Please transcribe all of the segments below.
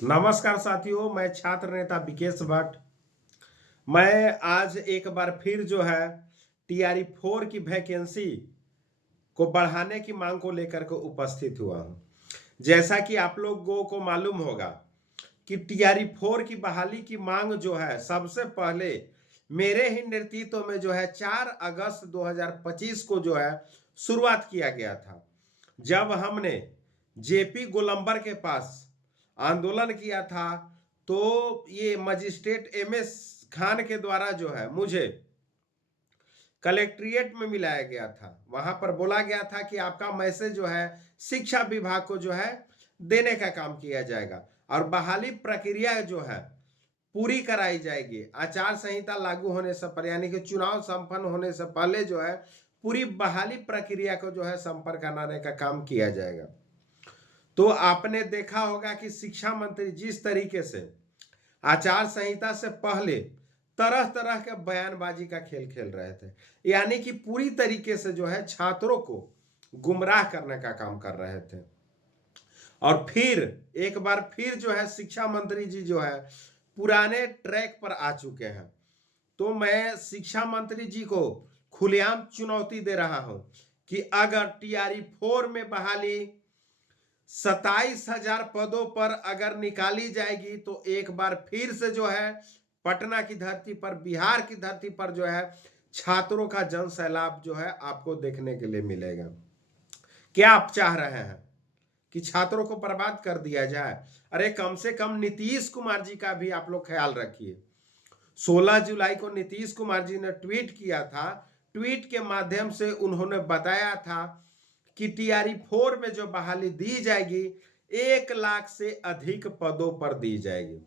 नमस्कार साथियों, मैं छात्र नेता विकेश भट्ट। मैं आज एक बार फिर जो है टीआरई 4 की वैकेंसी को बढ़ाने की मांग को लेकर के उपस्थित हुआ हूं। जैसा कि आप लोगों को मालूम होगा कि टीआरई 4 की बहाली की मांग जो है सबसे पहले मेरे ही नेतृत्व में जो है 4 अगस्त 2025 को जो है शुरुआत किया गया था, जब हमने जेपी गोलंबर के पास आंदोलन किया था। तो ये मजिस्ट्रेट एमएस खान के द्वारा जो है मुझे कलेक्ट्रेट में मिलाया गया था। वहां पर बोला गया था कि आपका मैसेज जो है शिक्षा विभाग को जो है देने का काम किया जाएगा और बहाली प्रक्रिया जो है पूरी कराई जाएगी। आचार संहिता लागू होने से पहले, यानी कि चुनाव संपन्न होने से पहले जो है पूरी बहाली प्रक्रिया को जो है संपर्क कराने का काम किया जाएगा। तो आपने देखा होगा कि शिक्षा मंत्री जिस तरीके से आचार संहिता से पहले तरह तरह के बयानबाजी का खेल खेल रहे थे, यानी कि पूरी तरीके से जो है छात्रों को गुमराह करने का काम कर रहे थे। और फिर एक बार फिर जो है शिक्षा मंत्री जी जो है पुराने ट्रैक पर आ चुके हैं। तो मैं शिक्षा मंत्री जी को खुलेआम चुनौती दे रहा हूं कि अगर टीआरई 4 में बहाली 27,000 पदों पर अगर निकाली जाएगी तो एक बार फिर से जो है पटना की धरती पर, बिहार की धरती पर जो है छात्रों का जन सैलाब जो है आपको देखने के लिए मिलेगा। क्या आप चाह रहे हैं कि छात्रों को बर्बाद कर दिया जाए? अरे कम से कम नीतीश कुमार जी का भी आप लोग ख्याल रखिए। 16 जुलाई को नीतीश कुमार जी ने ट्वीट किया था। ट्वीट के माध्यम से उन्होंने बताया था कि टीआरई 4 में जो बहाली दी जाएगी 1 लाख से अधिक पदों पर दी जाएगी।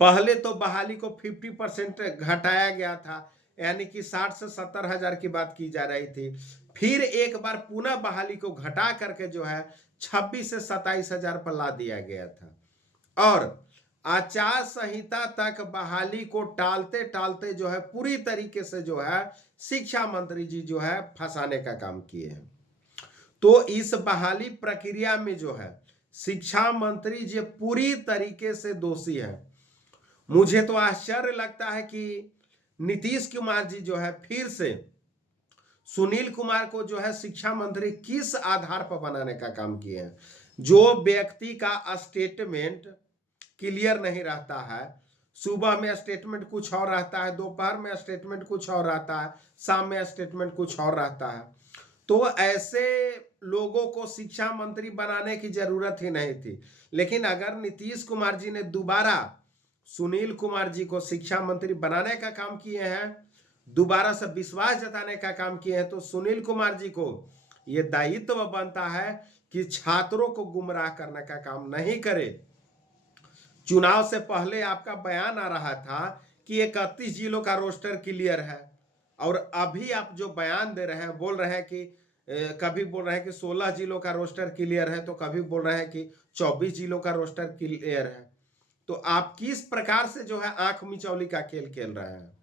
पहले तो बहाली को 50% घटाया गया था, यानी कि 60 से 70 हजार की बात की जा रही थी। फिर एक बार पुनः बहाली को घटा करके जो है 26 से 27 हजार पर ला दिया गया था। और आचार संहिता तक बहाली को टालते टालते जो है पूरी तरीके से जो है शिक्षा मंत्री जी जो है फंसाने का काम किए हैं। तो इस बहाली प्रक्रिया में जो है शिक्षा मंत्री जी पूरी तरीके से दोषी है। मुझे तो आश्चर्य लगता है कि नीतीश कुमार जी जो है फिर से सुनील कुमार को जो है शिक्षा मंत्री किस आधार पर बनाने का काम किए हैं। जो व्यक्ति का स्टेटमेंट क्लियर नहीं रहता है, सुबह में स्टेटमेंट कुछ और रहता है, दोपहर में स्टेटमेंट कुछ और रहता है, शाम में स्टेटमेंट कुछ और रहता है, तो ऐसे लोगों को शिक्षा मंत्री बनाने की जरूरत ही नहीं थी। लेकिन अगर नीतीश कुमार जी ने दोबारा सुनील कुमार जी को शिक्षा मंत्री बनाने का काम किए हैं, दोबारा से विश्वास जताने का काम किए हैं, तो सुनील कुमार जी को यह दायित्व बनता है कि छात्रों को गुमराह करने का काम नहीं करे। चुनाव से पहले आपका बयान आ रहा था कि 31 जिलों का रोस्टर क्लियर है, और अभी आप जो बयान दे रहे हैं बोल रहे हैं कि कभी बोल रहे हैं कि 16 जिलों का रोस्टर क्लियर है, तो कभी बोल रहे हैं कि 24 जिलों का रोस्टर क्लियर है। तो आप किस प्रकार से जो है आंख मिचौली का खेल खेल रहे हैं?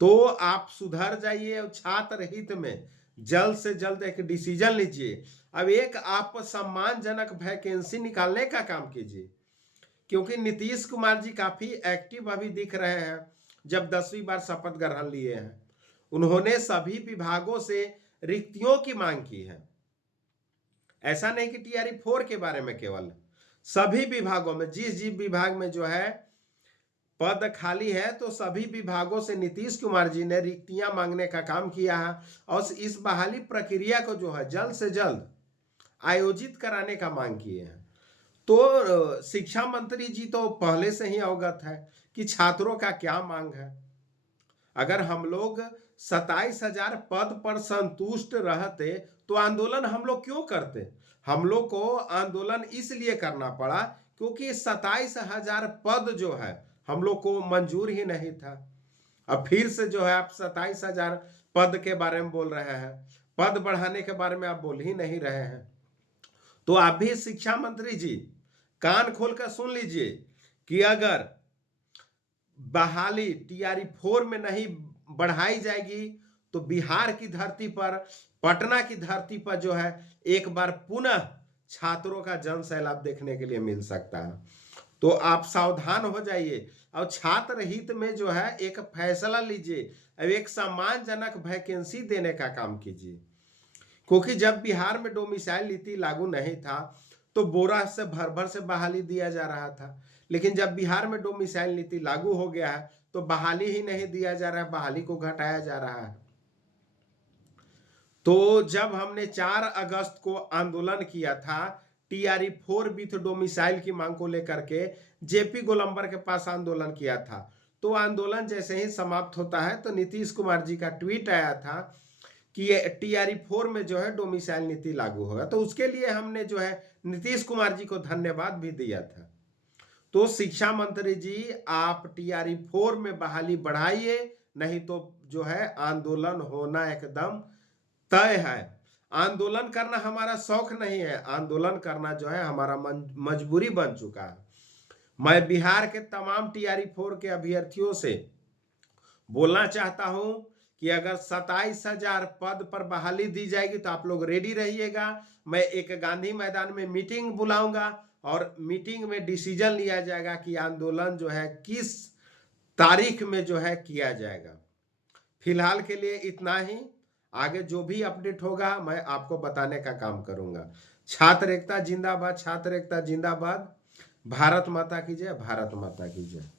तो आप सुधर जाइए और छात्र हित में जल्द से जल्द एक डिसीजन लीजिए। अब एक आप सम्मानजनक वैकेंसी निकालने का काम कीजिए, क्योंकि नीतीश कुमार जी काफी एक्टिव अभी दिख रहे हैं। जब 10वीं बार शपथ ग्रहण लिए हैं, उन्होंने सभी विभागों से रिक्तियों की मांग की है। ऐसा नहीं कि टीआरई 4 के बारे में, केवल सभी विभागों में, जिस जिस विभाग में जो है पद खाली है, तो सभी विभागों से नीतीश कुमार जी ने रिक्तियां मांगने का काम किया है और इस बहाली प्रक्रिया को जो है जल्द से जल्द आयोजित कराने का मांग किए हैं। तो शिक्षा मंत्री जी तो पहले से ही अवगत है कि छात्रों का क्या मांग है। अगर हम लोग 27,000 पद पर संतुष्ट रहते तो आंदोलन हम लोग क्यों करते? हम लोग को आंदोलन इसलिए करना पड़ा क्योंकि 27,000 पद जो है हम लोग को मंजूर ही नहीं था। अब फिर से जो है आप 27,000 पद के बारे में बोल रहे हैं, पद बढ़ाने के बारे में आप बोल ही नहीं रहे हैं। तो आप भी शिक्षा मंत्री जी कान खोलकर सुन लीजिए कि अगर बहाली टीआरई 4 में नहीं बढ़ाई जाएगी तो बिहार की धरती पर, पटना की धरती पर जो है एक बार पुनः छात्रों का जन सैलाब देखने के लिए मिल सकता है। तो आप सावधान हो जाइए और छात्र हित में जो है एक फैसला लीजिए और एक सम्मानजनक वैकेंसी देने का काम कीजिए। क्योंकि जब बिहार में डोमिसाइल नीति लागू नहीं था तो बोरा से भर भर से बहाली दिया जा रहा था, लेकिन जब बिहार में डोमिसाइल नीति लागू हो गया है तो बहाली ही नहीं दिया जा रहा है, बहाली को घटाया जा रहा है। तो जब हमने 4 अगस्त को आंदोलन किया था टीआरई 4 विथ डोमिसाइल की मांग को लेकर के, जेपी गोलंबर के पास आंदोलन किया था, तो आंदोलन जैसे ही समाप्त होता है तो नीतीश कुमार जी का ट्वीट आया था कि ये टीआरई 4 में जो है डोमिसाइल नीति लागू होगा। तो उसके लिए हमने जो है नीतीश कुमार जी को धन्यवाद भी दिया था। तो शिक्षा मंत्री जी आप टीआरई 4 में बहाली बढ़ाइए, नहीं तो जो है आंदोलन होना एकदम तय है। आंदोलन करना हमारा शौक नहीं है, आंदोलन करना जो है हमारा मजबूरी बन चुका है। मैं बिहार के तमाम टीआरई 4 के अभ्यर्थियों से बोलना चाहता हूं कि अगर 27,000 पद पर बहाली दी जाएगी तो आप लोग रेडी रहिएगा। मैं एक गांधी मैदान में मीटिंग बुलाऊंगा और मीटिंग में डिसीजन लिया जाएगा कि आंदोलन जो है किस तारीख में जो है किया जाएगा। फिलहाल के लिए इतना ही, आगे जो भी अपडेट होगा मैं आपको बताने का काम करूंगा। छात्र एकता जिंदाबाद, छात्र एकता जिंदाबाद। भारत माता की जय, भारत माता की जय।